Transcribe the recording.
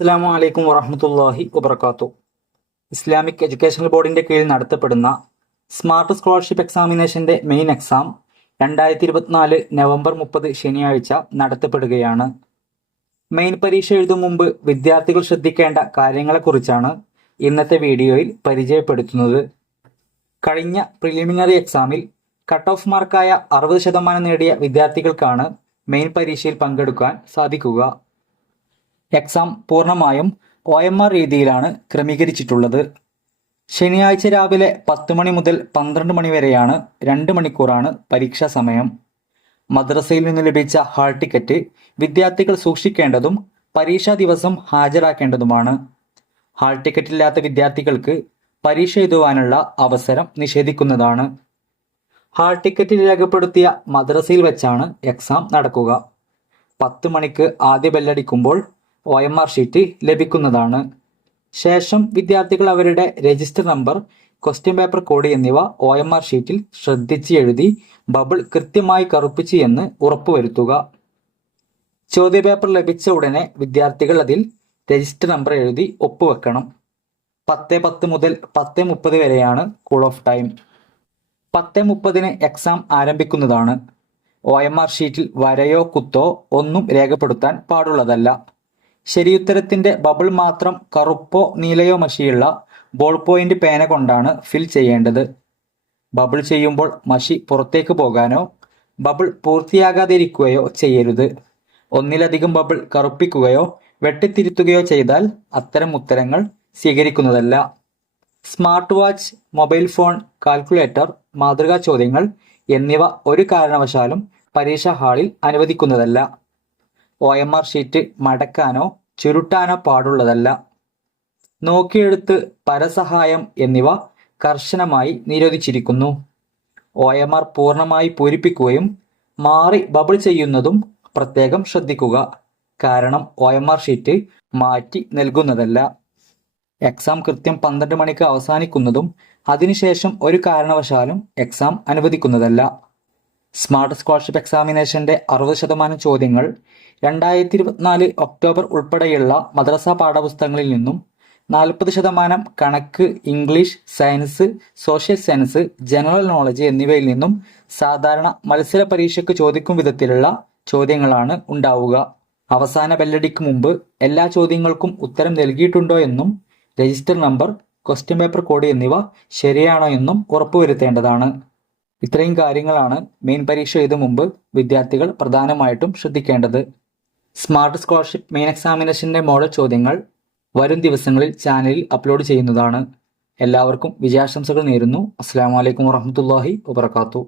അസ്സാം വലൈക്കും വറഹമത്തല്ലാഹി വബർക്കാത്തു ഇസ്ലാമിക് എഡ്യൂക്കേഷണൽ ബോർഡിന്റെ കീഴിൽ നടത്തപ്പെടുന്ന സ്മാർട്ട് സ്കോളർഷിപ്പ് എക്സാമിനേഷന്റെ മെയിൻ എക്സാം രണ്ടായിരത്തി ഇരുപത്തിനാല് നവംബർ മുപ്പത് ശനിയാഴ്ച നടത്തപ്പെടുകയാണ്. മെയിൻ പരീക്ഷ എഴുതും മുമ്പ് വിദ്യാർത്ഥികൾ ശ്രദ്ധിക്കേണ്ട കാര്യങ്ങളെക്കുറിച്ചാണ് ഇന്നത്തെ വീഡിയോയിൽ പരിചയപ്പെടുത്തുന്നത്. കഴിഞ്ഞ പ്രിലിമിനറി എക്സാമിൽ കട്ട് ഓഫ് മാർക്കായ അറുപത് ശതമാനം നേടിയ വിദ്യാർത്ഥികൾക്കാണ് മെയിൻ പരീക്ഷയിൽ പങ്കെടുക്കാൻ സാധിക്കുക. എക്സാം പൂർണമായും ഒ എം ആർ രീതിയിലാണ് ക്രമീകരിച്ചിട്ടുള്ളത്. ശനിയാഴ്ച രാവിലെ പത്ത് മണി മുതൽ പന്ത്രണ്ട് മണി വരെയാണ് രണ്ട് മണിക്കൂറാണ് പരീക്ഷാ സമയം. മദ്രസയിൽ നിന്ന് ലഭിച്ച ഹാൾ ടിക്കറ്റ് വിദ്യാർത്ഥികൾ സൂക്ഷിക്കേണ്ടതും പരീക്ഷാ ദിവസം ഹാജരാക്കേണ്ടതുമാണ്. ഹാൾ ടിക്കറ്റ് ഇല്ലാത്ത വിദ്യാർത്ഥികൾക്ക് പരീക്ഷ എഴുതുവാനുള്ള അവസരം നിഷേധിക്കുന്നതാണ്. ഹാൾ ടിക്കറ്റ് രേഖപ്പെടുത്തിയ മദ്രസയിൽ വെച്ചാണ് എക്സാം നടക്കുക. പത്ത് മണിക്ക് ആദ്യ ബെല്ലടിക്കുമ്പോൾ ഒ എം ആർ ഷീറ്റ് ലഭിക്കുന്നതാണ്. ശേഷം വിദ്യാർത്ഥികൾ അവരുടെ register number question paper code എന്നിവ ഒ എം ആർ ഷീറ്റിൽ ശ്രദ്ധിച്ച് എഴുതി ബബിൾ കൃത്യമായി കറുപ്പിച്ച് എന്ന് ഉറപ്പുവരുത്തുക. ചോദ്യപേപ്പർ ലഭിച്ച ഉടനെ വിദ്യാർത്ഥികൾ അതിൽ രജിസ്റ്റർ നമ്പർ എഴുതി ഒപ്പുവെക്കണം. പത്ത് പത്ത് മുതൽ പത്ത് മുപ്പത് വരെയാണ് കൂൾ ഓഫ് ടൈം പത്ത് മുപ്പതിന് എക്സാം ആരംഭിക്കുന്നതാണ്. ഒ എം ആർ ഷീറ്റിൽ വരയോ കുത്തോ ഒന്നും രേഖപ്പെടുത്താൻ പാടുള്ളതല്ല. ശരിയുത്തരത്തിന്റെ ബബിൾ മാത്രം കറുപ്പോ നീലയോ മഷിയുള്ള ബോൾ പോയിന്റ് പേന കൊണ്ടാണ് ഫിൽ ചെയ്യേണ്ടത്. ബബിൾ ചെയ്യുമ്പോൾ മഷി പുറത്തേക്ക് പോകാനോ ബബിൾ പൂർത്തിയാകാതിരിക്കുകയോ ചെയ്യരുത്. ഒന്നിലധികം ബബിൾ കറുപ്പിക്കുകയോ വെട്ടിത്തിരുത്തുകയോ ചെയ്താൽ അത്തരം ഉത്തരങ്ങൾ സ്വീകരിക്കുന്നതല്ല. Smart watch mobile phone calculator മാതൃകാ ചോദ്യങ്ങൾ എന്നിവ ഒരു കാരണവശാലും പരീക്ഷാ ഹാളിൽ അനുവദിക്കുന്നതല്ല. ഒ എം ആർ ഷീറ്റ് മടക്കാനോ ചുരുട്ടാനോ പാടുള്ളതല്ല. നോക്കിയെടുത്ത് പരസഹായം എന്നിവ കർശനമായി നിരോധിച്ചിരിക്കുന്നു. ഒ എം ആർ പൂർണമായി പൂരിപ്പിക്കുകയും മാറി ബബിൾ ചെയ്യുന്നതും പ്രത്യേകം ശ്രദ്ധിക്കുക. കാരണം ഒ എം ആർ ഷീറ്റ് മാറ്റി നൽകുന്നതല്ല. എക്സാം കൃത്യം പന്ത്രണ്ട് മണിക്ക് അവസാനിക്കുന്നതും അതിനുശേഷം ഒരു കാരണവശാലും എക്സാം അനുവദിക്കുന്നതല്ല. സ്മാർട്ട് സ്കോളർഷിപ്പ് എക്സാമിനേഷന്റെ അറുപത് ശതമാനം ചോദ്യങ്ങൾ രണ്ടായിരത്തി ഇരുപത്തിനാല് ഒക്ടോബർ ഉൾപ്പെടെയുള്ള മദ്രസ പാഠപുസ്തകങ്ങളിൽ നിന്നും നാൽപ്പത് ശതമാനം കണക്ക് English science social science general knowledge എന്നിവയിൽ നിന്നും സാധാരണ മത്സര പരീക്ഷയ്ക്ക് ചോദിക്കും വിധത്തിലുള്ള ചോദ്യങ്ങളാണ് ഉണ്ടാവുക. അവസാന ബെല്ലടിക്ക് മുമ്പ് എല്ലാ ചോദ്യങ്ങൾക്കും ഉത്തരം നൽകിയിട്ടുണ്ടോ എന്നും register number question paper code എന്നിവ ശരിയാണോ എന്നും ഉറപ്പുവരുത്തേണ്ടതാണ്. ഇത്രയും കാര്യങ്ങളാണ് മെയിൻ പരീക്ഷ എഴുതു മുമ്പ് വിദ്യാർത്ഥികൾ പ്രധാനമായിട്ടും ശ്രദ്ധിക്കേണ്ടത്. സ്മാർട്ട് സ്കോളർഷിപ്പ് മെയിൻ എക്സാമിനേഷന്റെ മോഡൽ ചോദ്യങ്ങൾ വരും ദിവസങ്ങളിൽ ചാനലിൽ അപ്ലോഡ് ചെയ്യുന്നതാണ്. എല്ലാവർക്കും വിജയാശംസകൾ നേരുന്നു. അസ്സാം വലൈക്കും വാഹമത്തല്ലാഹി വാബർക്കാത്തു